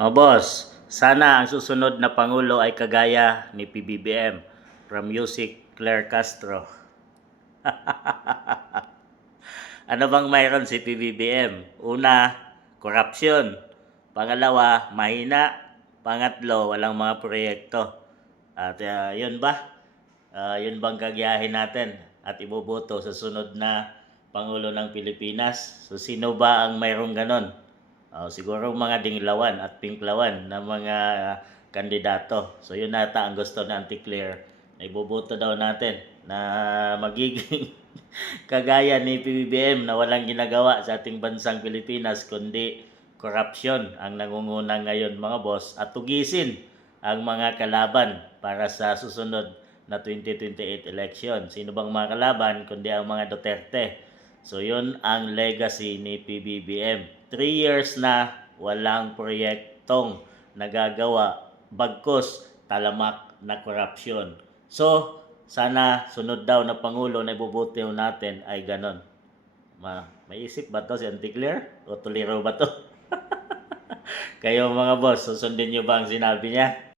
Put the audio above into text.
Mga boss, sana ang susunod na Pangulo ay kagaya ni PBBM from Music Claire Castro. Ano bang mayroon si PBBM? Una, korupsyon. Pangalawa, mahina. Pangatlo, walang mga proyekto. At yun ba? Yun bang kagayahin natin at iboboto sa sunod na Pangulo ng Pilipinas? So sino ba ang mayroong ganon? Siguro mga dinglawan at pinklawan na mga kandidato. So yun nata ang gusto ng Anti-Claire na iboboto daw natin na magiging kagaya ni PBBM na walang ginagawa sa ating bansang Pilipinas kundi korupsyon ang nangunguna ngayon mga boss at tugisin ang mga kalaban para sa susunod na 2028 election. Sino bang mga kalaban kundi ang mga Duterte. So yun ang legacy ni PBBM. 3 years na walang proyektong nagagawa bagkus talamak na korupsyon. So sana sunod daw na Pangulo na iboboto natin ay ganon. May isip ba to si Anti-Claire? O tuliro ba to? Kayo mga boss, susundin nyo ba ang sinabi niya?